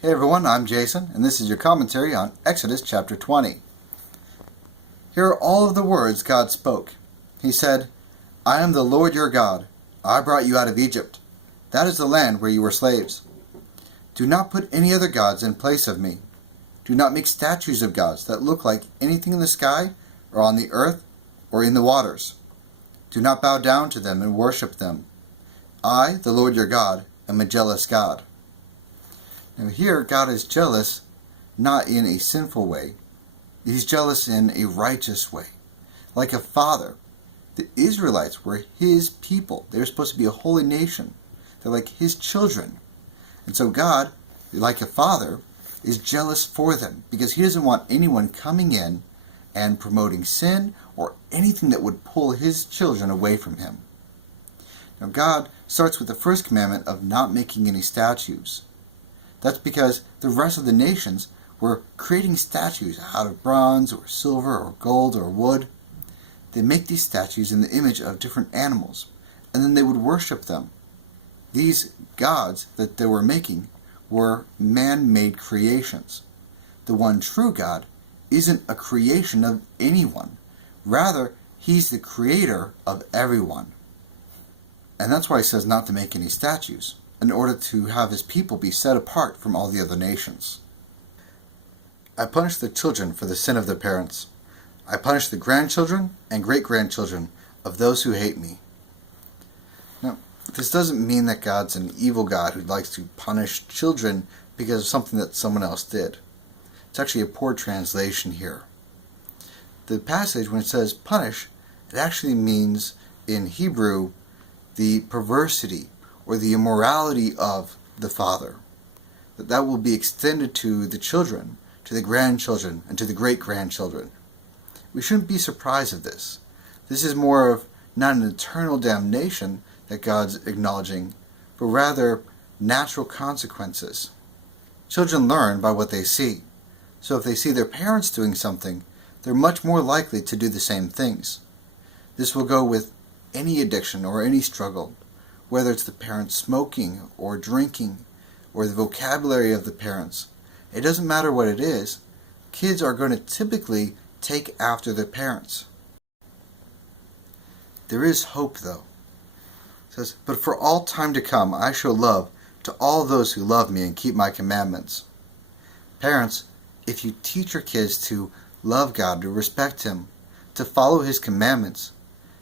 Hey everyone, I'm Jason, and this is your commentary on Exodus chapter 20. Here are all of the words God spoke. He said, I am the Lord your God. I brought you out of Egypt. That is the land where you were slaves. Do not put any other gods in place of me. Do not make statues of gods that look like anything in the sky, or on the earth, or in the waters. Do not bow down to them and worship them. I, the Lord your God, am a jealous God. Now here, God is jealous not in a sinful way. He's jealous in a righteous way. Like a father, the Israelites were his people. They were supposed to be a holy nation. They're like his children. And so God, like a father, is jealous for them because he doesn't want anyone coming in and promoting sin or anything that would pull his children away from him. Now God starts with the first commandment of not making any statues. That's because the rest of the nations were creating statues out of bronze or silver or gold or wood. They make these statues in the image of different animals, and then they would worship them. These gods that they were making were man-made creations. The one true God isn't a creation of anyone. Rather, he's the creator of everyone. And that's why he says not to make any statues, in order to have his people be set apart from all the other nations. I punish the children for the sin of their parents. I punish the grandchildren and great-grandchildren of those who hate me. Now, this doesn't mean that God's an evil God who likes to punish children because of something that someone else did. It's actually a poor translation here. The passage, when it says punish, it actually means, in Hebrew, the perversity or the immorality of the father. That will be extended to the children, to the grandchildren, and to the great-grandchildren. We shouldn't be surprised of this. This is more of not an eternal damnation that God's acknowledging, but rather natural consequences. Children learn by what they see. So if they see their parents doing something, they're much more likely to do the same things. This will go with any addiction or any struggle, whether it's the parents smoking or drinking or the vocabulary of the parents. It doesn't matter what it is. Kids are going to typically take after their parents. There is hope, though. It says, but for all time to come I show love to all those who love me and keep my commandments. Parents, if you teach your kids to love God, to respect him, to follow his commandments,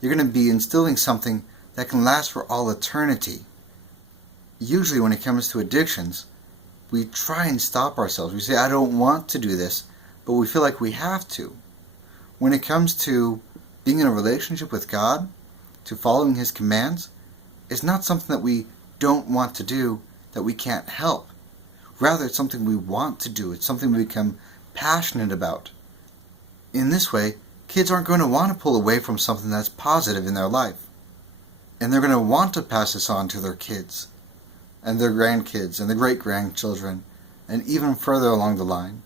you're going to be instilling something that can last for all eternity. Usually when it comes to addictions, we try and stop ourselves. We say, I don't want to do this, but we feel like we have to. When it comes to being in a relationship with God, to following his commands, it's not something that we don't want to do, that we can't help. Rather, it's something we want to do. It's something we become passionate about. In this way, kids aren't going to want to pull away from something that's positive in their life. And they're going to want to pass this on to their kids, and their grandkids, and their great-grandchildren, and even further along the line.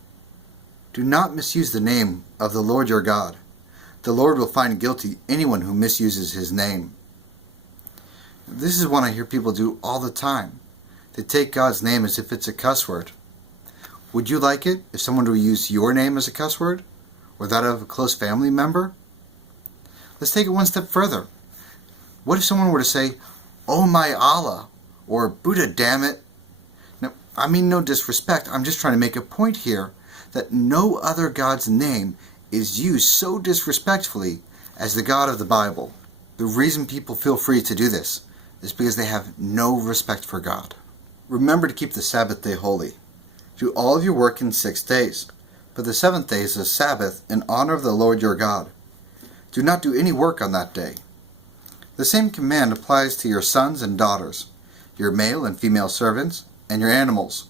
Do not misuse the name of the Lord your God. The Lord will find guilty anyone who misuses his name. This is one I hear people do all the time. They take God's name as if it's a cuss word. Would you like it if someone were to use your name as a cuss word? Or that of a close family member? Let's take it one step further. What if someone were to say, oh my Allah, or Buddha damn it? Now, I mean no disrespect, I'm just trying to make a point here that no other God's name is used so disrespectfully as the God of the Bible. The reason people feel free to do this is because they have no respect for God. Remember to keep the Sabbath day holy. Do all of your work in 6 days, but the 7th day is a Sabbath in honor of the Lord your God. Do not do any work on that day. The same command applies to your sons and daughters, your male and female servants, and your animals.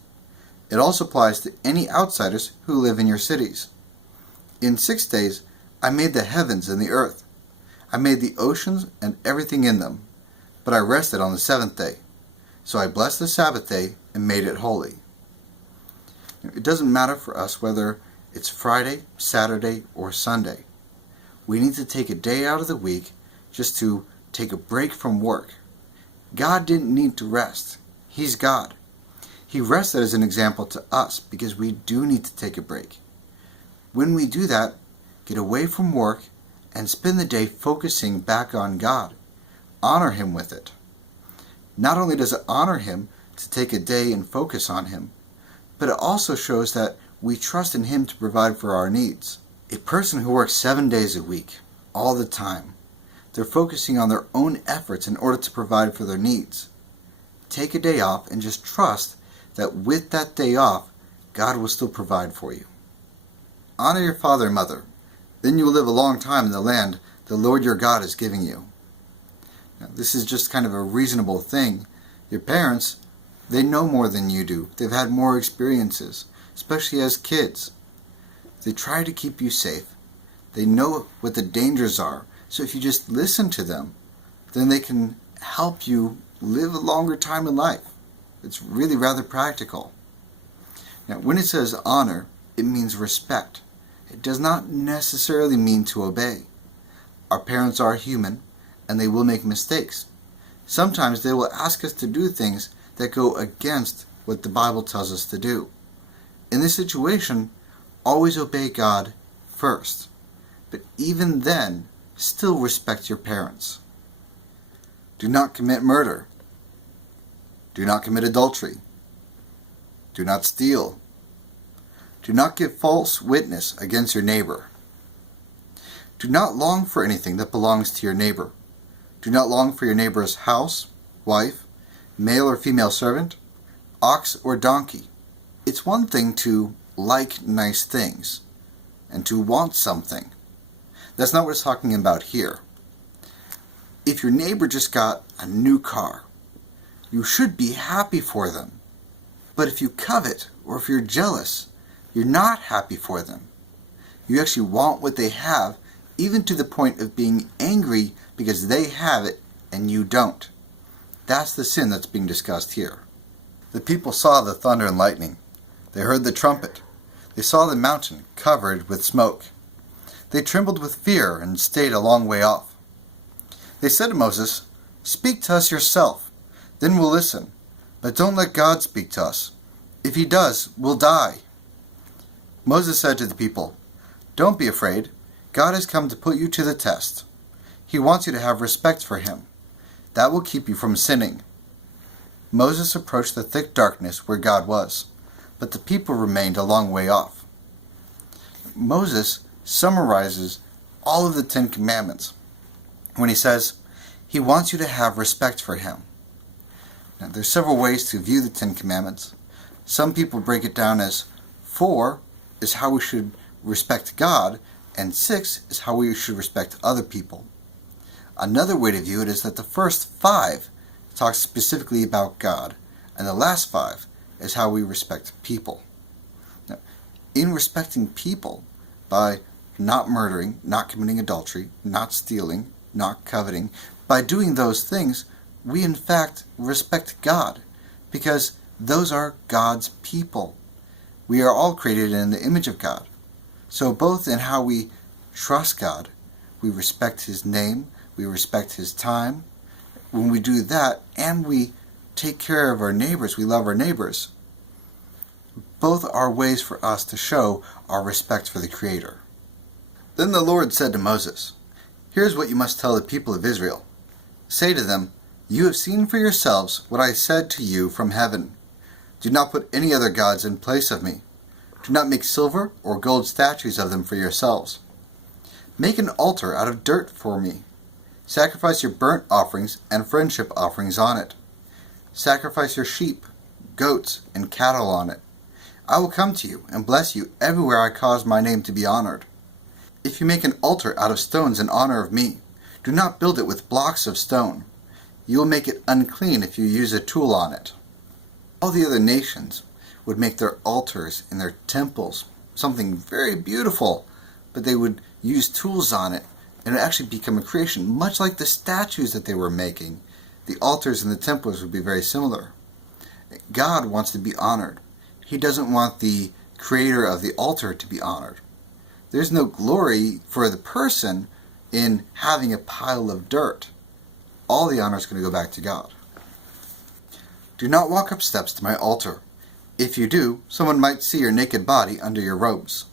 It also applies to any outsiders who live in your cities. In 6 days I made the heavens and the earth. I made the oceans and everything in them, but I rested on the 7th day. So I blessed the Sabbath day and made it holy. It doesn't matter for us whether it's Friday, Saturday, or Sunday. We need to take a day out of the week just to take a break from work. God didn't need to rest. He's God. He rested as an example to us because we do need to take a break. When we do that, get away from work and spend the day focusing back on God. Honor Him with it. Not only does it honor Him to take a day and focus on Him, but it also shows that we trust in Him to provide for our needs. A person who works 7 days a week, all the time, they're focusing on their own efforts in order to provide for their needs. Take a day off and just trust that with that day off, God will still provide for you. Honor your father and mother. Then you will live a long time in the land the Lord your God is giving you. Now, this is just kind of a reasonable thing. Your parents, they know more than you do. They've had more experiences, especially as kids. They try to keep you safe. They know what the dangers are. So if you just listen to them, then they can help you live a longer time in life. It's really rather practical. Now, when it says honor, it means respect. It does not necessarily mean to obey. Our parents are human, and they will make mistakes. Sometimes they will ask us to do things that go against what the Bible tells us to do. In this situation, always obey God first. But even then, still respect your parents. Do not commit murder. Do not commit adultery. Do not steal. Do not give false witness against your neighbor. Do not long for anything that belongs to your neighbor. Do not long for your neighbor's house, wife, male or female servant, ox or donkey. It's one thing to like nice things and to want something. That's not what it's talking about here. If your neighbor just got a new car, you should be happy for them. But if you covet or if you're jealous, you're not happy for them. You actually want what they have, even to the point of being angry because they have it and you don't. That's the sin that's being discussed here. The people saw the thunder and lightning. They heard the trumpet. They saw the mountain covered with smoke. They trembled with fear and stayed a long way off. They said to Moses, "Speak to us yourself, then we'll listen. But don't let God speak to us. If He does, we'll die." Moses said to the people, "Don't be afraid. God has come to put you to the test. He wants you to have respect for Him. That will keep you from sinning." Moses approached the thick darkness where God was, but the people remained a long way off. Moses summarizes all of the 10 Commandments when he says he wants you to have respect for Him. Now, there's several ways to view the 10 Commandments. Some people break it down as 4 is how we should respect God, and 6 is how we should respect other people. Another way to view it is that the first 5 talks specifically about God, and the last 5 is how we respect people. Now, in respecting people, by not murdering, not committing adultery, not stealing, not coveting, by doing those things, we in fact respect God, because those are God's people. We are all created in the image of God. So both in how we trust God, we respect His name, we respect His time. When we do that, and we take care of our neighbors, we love our neighbors, both are ways for us to show our respect for the Creator. Then the Lord said to Moses, "Here's what you must tell the people of Israel. Say to them, 'You have seen for yourselves what I said to you from heaven. Do not put any other gods in place of me. Do not make silver or gold statues of them for yourselves. Make an altar out of dirt for me. Sacrifice your burnt offerings and friendship offerings on it. Sacrifice your sheep, goats, and cattle on it. I will come to you and bless you everywhere I cause my name to be honored. If you make an altar out of stones in honor of me, do not build it with blocks of stone. You will make it unclean if you use a tool on it.'" All the other nations would make their altars in their temples, something very beautiful, but they would use tools on it, and it would actually become a creation, much like the statues that they were making. The altars in the temples would be very similar. God wants to be honored. He doesn't want the creator of the altar to be honored. There's no glory for the person in having a pile of dirt. All the honor is going to go back to God. "Do not walk up steps to my altar. If you do, someone might see your naked body under your robes.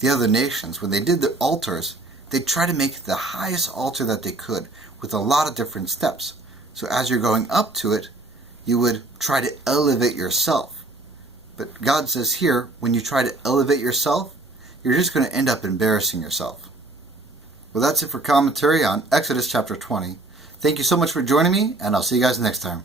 The other nations, when they did the altars, they tried to make the highest altar that they could with a lot of different steps. So as you're going up to it, you would try to elevate yourself. But God says here, when you try to elevate yourself, you're just going to end up embarrassing yourself. Well, that's it for commentary on Exodus chapter 20. Thank you so much for joining me, and I'll see you guys next time.